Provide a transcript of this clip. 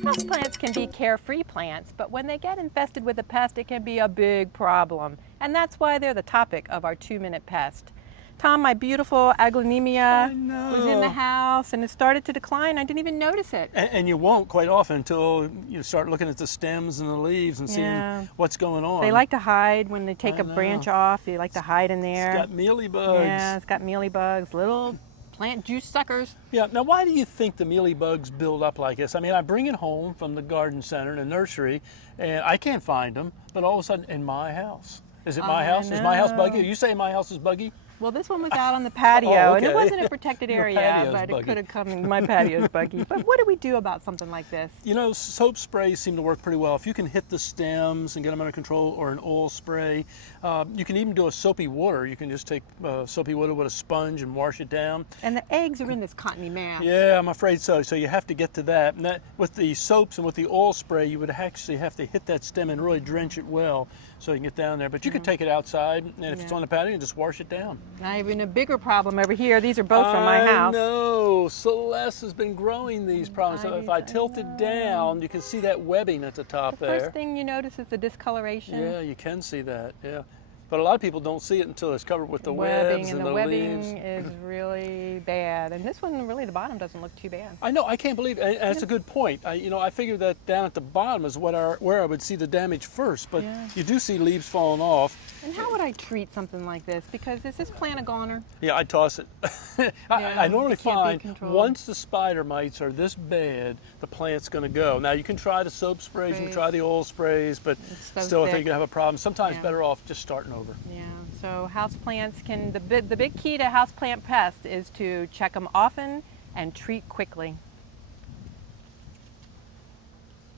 Houseplants can be carefree plants, but when they get infested with a pest, it can be a big problem. And that's why they're the topic of our 2-minute pest. Tom, my beautiful aglaonemia was in the house and it started to decline. I didn't even notice it. And you won't quite often until you start looking at the stems and the leaves and seeing what's going on. They like to hide when they take a branch off. They like to hide in there. It's got mealybugs. Yeah, it's got mealybugs, little plant juice suckers. Yeah, now why do you think the mealybugs build up like this? I mean, I bring it home from the garden center and the nursery, and I can't find them, but all of a sudden in my house. Is it my house? Is my house buggy? You say my house is buggy? Well, this one was out on the patio, and it wasn't a protected Your area, patio's but buggy. it could have come in my patio's buggy. But what do we do about something like this? You know, soap sprays seem to work pretty well. If you can hit the stems and get them under control, or an oil spray, you can even do a soapy water. You can just take soapy water with a sponge and wash it down. And the eggs are in this cottony mass. Yeah, I'm afraid so. So you have to get to that. And that, with the soaps and with the oil spray, you would actually have to hit that stem and really drench it well so you can get down there. But you can take it outside, and if it's on the patio, you just wash it down. Now, even a bigger problem over here. These are both from my house. No, Celeste has been growing these problems. So if I tilt it down, you can see that webbing at the top there. First thing you notice is the discoloration. Yeah, you can see that. Yeah. But a lot of people don't see it until it's covered with the webs and the webbing leaves. is really bad. And this one, really, the bottom doesn't look too bad. I know. I can't believe it. And that's a good point. I figured that down at the bottom is where I would see the damage first. But you do see leaves falling off. And how would I treat something like this? Because is this plant a goner? Yeah, I toss it. I normally find controlled. once the spider mites are this bad, the plant's going to go. Now you can try the soap sprays, you can try the oil sprays, but still, I think you have a problem. Sometimes better off just starting over. Yeah. So houseplants can. The big key to houseplant pest is to check them often and treat quickly.